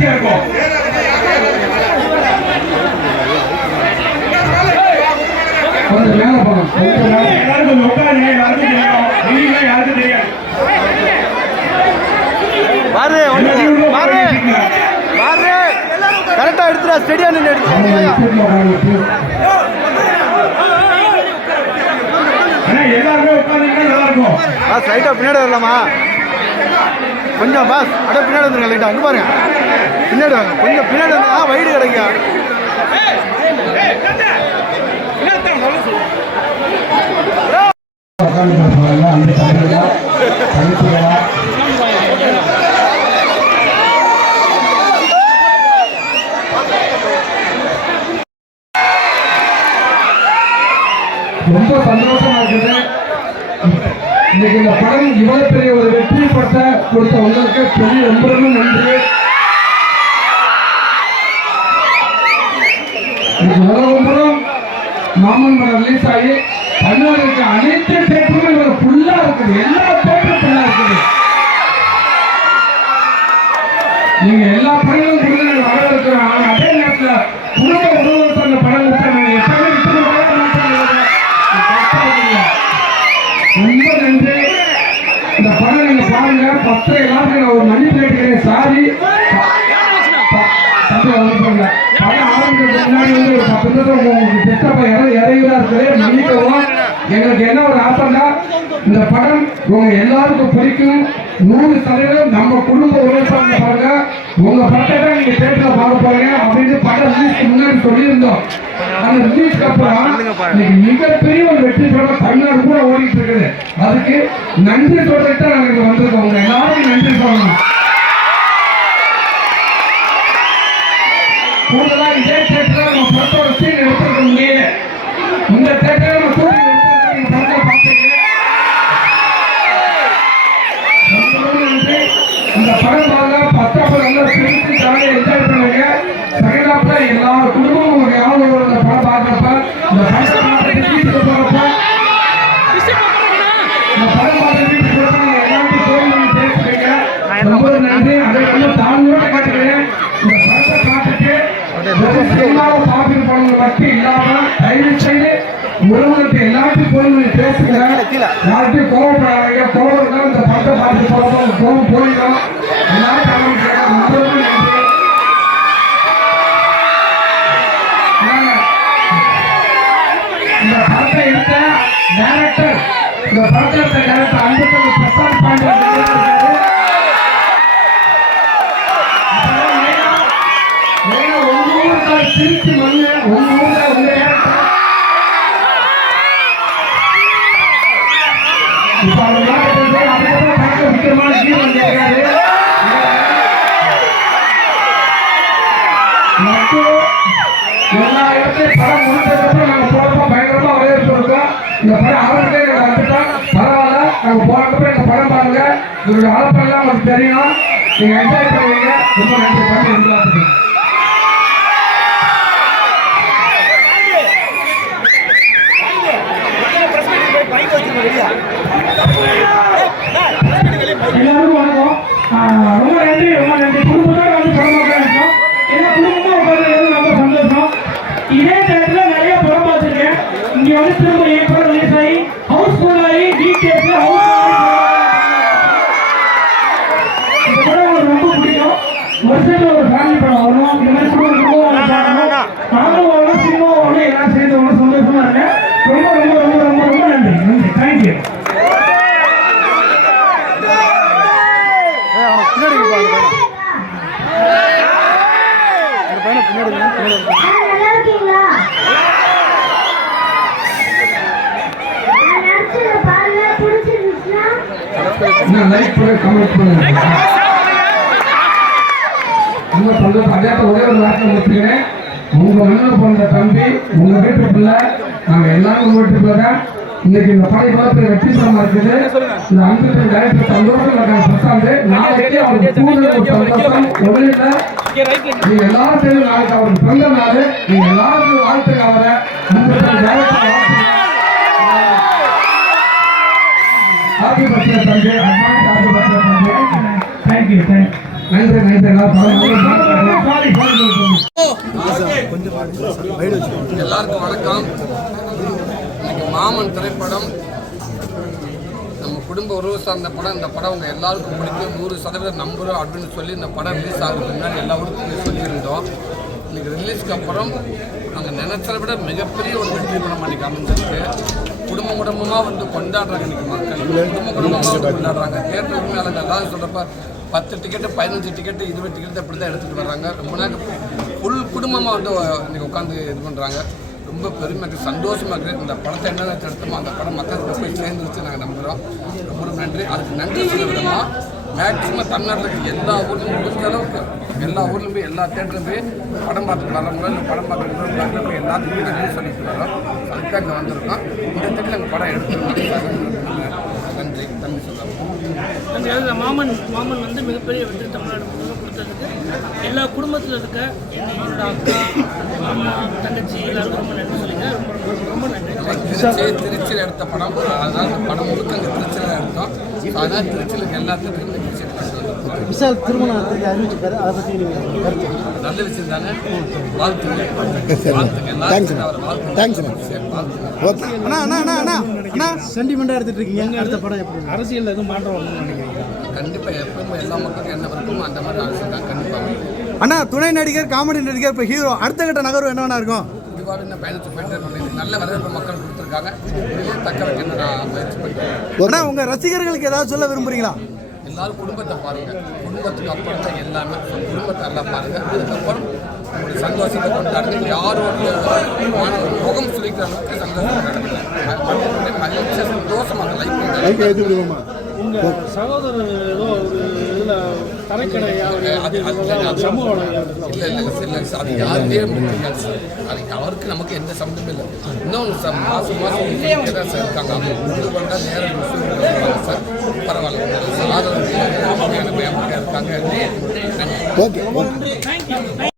ஈஸியா இருக்கும் கொஞ்சம் மேல போகணும் கொஞ்சம் மேல எல்லாரும் கொஞ்சம் உட்காருங்க எல்லாருக்கும் தெரியும் யாருக்கும் தெரியாது பாரு பாரு. பாரு கரெக்டா எடுத்துடா ஸ்டெடியா நின்று எடுத்து எல்லாருமே உட்காந்தீங்கன்னா நல்லா இருக்கும். பின்னாடி வரலாமா? கொஞ்சம் பாஸ் அப்படியே பின்னாடி வந்துருங்க லைட்டா அங்கே பாருங்க. பின்னாடி வாங்க. கொஞ்சம் பின்னாடி வந்தா வைடு கிடைங்க ரொம்ப சந்தோஷமா இருக்குது. இன்னைக்கு இந்த படம் இவ்வளவு பெரிய கொடுத்த உங்களுக்கு பெரிய ரொம்ப நன்றி இன்னைக்கு மாமன் படம் ரிலீஸ் ஆகி அனைத்து ஃபுல்லா இருக்குது. எல்லா தேட்டரும் ஃபுல்லா இருக்குது. நீங்க எல்லா படங்களும் கொடுத்து வரவேற்கிறோம். அதே மன்னிக்கவும் எங்களுக்கு என்ன ஒரு ஆசைன்னா இந்த படம் உங்க எல்லாருக்கும் பிடிக்கும் நூறு சதவீதம் நம்ம குடும்ப உழைப்பாங்க பாருங்க. உங்க படத்தை தான் நீங்க தேட்டர்ல பார்க்க போறீங்க அப்படின்னு படம் ரிலீஸ்க்கு முன்னாடி சொல்லியிருந்தோம் அந்த ரிலீஸ்க்கு அப்புறம் இன்னைக்கு மிகப்பெரிய ஒரு வெற்றி படம் தமிழ்நாடு கூட ஓடிட்டு இருக்குது அதுக்கு நன்றி சொல்றதுக்கு எனக்கு நாங்க இங்க வந்திருக்கோம் உங்க எல்லாரும் நன்றி சொல்லணும் கூடுதலா சினிமாவை பார்த்துட்டு போனவங்க மட்டும் இல்லாம தயவு செய்து உறவுகளுக்கு எல்லாத்தையும் போய் நீங்க பேசுகிறேன் யார்கிட்டயும் கோவப்படாதீங்க. கோவம் இந்த படத்தை பார்த்து போறோம் கோவம் போயிடும் எல்லாரும் திருச்சி மண்ணு உங்க ஊர்ல உங்க இப்ப அவர் நாட்டுக்கு அதே போல முக்கியமான ஜீவன் கேட்கிறாரு மற்றும் எல்லா இடத்தையும் படம் முடிச்சதுக்கப்புறம் நாங்கள் போகிறப்ப பயங்கரமாக வரவேற்பு இருக்கோம் இந்த படம் நாங்கள் வந்துட்டோம். பரவாயில்ல. நாங்கள் போகிறப்ப படம் பாருங்க. அளப்பெல்லாம் உங்களுக்கு தெரியும். நீங்கள் என்ஜாய் பண்ணுவீங்க. ரொம்ப நன்றி. பண்ணி இருந்தாங்க எல்லாருக்கும் வணக்கம் ஆஹ் ரொம்ப நன்றி ரொம்ப நன்றி குடும்பத்தோட வந்து படம் பார்க்க இருக்கோம் ஏன்னா குடும்பமா உட்காந்து ரொம்ப சந்தோஷம் இதே தேட்டர்ல நிறைய படம் பார்த்துருக்கேன் இங்க வந்து திரும்ப என் படம் ரிலீஸ் ஆகி ஹவுஸ்ஃபுல் ஆகி டிடிஎஸ் ஹவுஸ் இந்த படம் எனக்கு ரொம்ப பிடிக்கும் வருஷத்துல ஒரு ஃபேமிலி படம். வரும் இந்த மாதிரி குடும்பம் நானும் வரணும் சினிமா வரணும் எல்லாம் சேர்ந்து வரணும் சந்தோஷமா இருக்கேன். ரொம்ப ரொம்ப ரொம்ப ரொம்ப ரொம்ப நன்றி. நன்றி. தேங்க்யூ பின்னாடி பின்னாடி இரு, பின்னாடி இரு. ஆ, நல்லா இருக்கீங்களா நான் நடிச்சதை பாருங்க பிடிச்சிருந்துச்சுன்னா நான் லைக் பண்ணி கமெண்ட் பண்ணுங்க அண்ணன் சந்தோஷம் அதே ஒரே ஒரு வார்த்தை முடிச்சுக்கிறேன். உங்க அண்ணன் பிறந்த தம்பி உங்க வீட்டு பிள்ளை நாங்க எல்லாரும் உங்க வீட்டு பிள்ளை தான். இன்னைக்கு இந்த படை பார்த்து வெற்றிகரமா இருக்குது. இந்த அன்பு டைரக்டர் சந்தோஷம் இருக்காங்க பிரசாந்த். நாளைக்கு அவருக்கு சந்தோஷம். முதலில் நீங்க எல்லாரும் சேர்ந்து நாளைக்கு அவருக்கு பிறந்த நாள். நீங்க எல்லாருக்கும் வாழ்த்துங்க அவரை அன்பு டைரக்டர் ஹாப்பி பர்த்டே தம்பி. அட்வான்ஸ் ஹாப்பி பர்த்டே தம்பி. தேங்க்யூ தேங்க்யூ நன்றி நன்றி எல்லாருக்கும் வணக்கம். இன்னைக்கு மாமன் திரைப்படம் நம்ம குடும்ப உறவு சார்ந்த படம். இந்த படம் உங்கள் எல்லாருக்கும் பிடிக்கும். நூறு சதவீதம் நம்புறோம் அப்படின்னு சொல்லி இந்த படம் ரிலீஸ் ஆகிறதுக்கு முன்னாடி எல்லா ஊருக்கும் சொல்லியிருந்தோம். இன்னைக்கு ரிலீஸ்க்கு அப்புறம் நாங்கள் நினைச்சதை விட மிகப்பெரிய ஒரு வெற்றி படம் அன்றைக்கி அமைஞ்சிருக்கு. குடும்ப குடும்பமாக வந்து கொண்டாடுறாங்க இன்னைக்கு மக்கள். குடும்ப குடும்பமாக வந்து கொண்டாடுறாங்க. தேட்டர் மேலே எல்லாரும் சொல்கிறப்ப பத்து டிக்கெட்டு பதினஞ்சு டிக்கெட்டு இருபது டிக்கெட்டு அப்படி தான் எடுத்துகிட்டு வர்றாங்க. ரொம்ப நேரம் ஃபுல் குடும்பமாக வந்து இன்றைக்கி உட்காந்து இது பண்ணுறாங்க ரொம்ப பெருமை இருக்குது சந்தோஷமாக இருக்குது இந்த படத்தை என்ன எடுத்தோமோ அந்த படம் மக்களுக்கு போய் சேர்ந்துருச்சு நாங்கள் நம்புகிறோம் ரொம்ப ரொம்ப நன்றி. அதுக்கு நன்றி சொல்ல விதமாக மேக்ஸிமம் தமிழ்நாட்டில் எல்லா ஊர்லையும் முடிஞ்ச அளவுக்கு எல்லா ஊர்லையும் போய் எல்லா தேட்டரும் போய் படம் பார்த்துட்டு வரவங்களோ இல்லை படம் பார்த்துட்டு போய் எல்லாத்துக்கும் நன்றி சொல்லிட்டு வரோம் அதுக்காக இங்கே வந்திருக்கோம். இந்த தேட்டரில் எங்கள் படம் எடுத்துருக்கோம் எழுதுற மாமன் மாமன் வந்து மிகப்பெரிய வெற்றி தமிழ்நாடு கொடுத்ததுக்கு எல்லா குடும்பத்தில் இருக்க என்னை என்னோட அக்கா அம்மா தங்கச்சி எல்லாருக்கும் ரொம்ப நன்றி சொல்லிங்க ரொம்ப ரொம்ப ரொம்ப நன்றி. திருச்சி திருச்சியில் எடுத்த படம் அதனால இந்த படம் முழுக்க அங்கே திருச்சியில் எடுத்தோம். அதனால் திருச்சியில் எல்லாத்துக்கும் விஷால் திருமணத்துக்கு அறிவிச்சிருக்காரு அதை பற்றி நீங்கள் நல்ல விஷயம் தானே? வாழ்த்துக்கள். வாழ்த்துக்கள். Thanks okay. அண்ணா அண்ணா அண்ணா அண்ணா சென்டிமெண்ட்டாக எடுத்துட்டு இருக்கீங்க. அடுத்த படம் எப்படி? அரசியல் எதுவும் மாற்றம் வரணும்னு கண்டிப்பாக எப்பவுமே எல்லா மக்களுக்கும் என்ன விருப்பமோ அந்த மாதிரி அரசு தான் கண்டிப்பாக அண்ணா துணை நடிகர் காமெடி நடிகர் இப்போ ஹீரோ அடுத்த கட்ட நகர்வு என்னவா இருக்கும்? இதுவாக இன்னும் நல்ல வரவேற்பு மக்கள் கொடுத்துருக்காங்க. இதிலே தக்க வைக்க நான் முயற்சி பண்ணுறேன் அண்ணா உங்க ரசிகர்களுக்கு ஏதாவது சொல்ல விரும்புறீங்களா? எல்லாரும் குடும்பத்தை பாருங்க. குடும்பத்துக்கு அப்புறம் தான் எல்லாமே குடும்பத்தை எல்லாம் பாருங்க. அதுக்கப்புறம் ஒரு சந்தோஷத்தை கொண்டாடுங்க. மாணவர் முகம் சுழிக்கிற அளவுக்கு சந்தோஷம் மகிழ்ச்சியாக சந்தோஷம் அந்த லைஃப் உங்க சகோதரர் ஏதோ ஒரு இதில் தரைக்கடையா அது அது சமூக இல்லை இல்லை இல்லை சார் அது யாருமே சார் அது அவருக்கு நமக்கு எந்த சம்மந்தமும் இல்லை. இன்னொன்று சார் மாதம் மாதம் தான் சார் இருக்காங்க. அவங்க நேரம் விசுவாசம் சார். பரவாயில்ல. சாதனை இருக்காங்க. Okay okay thank you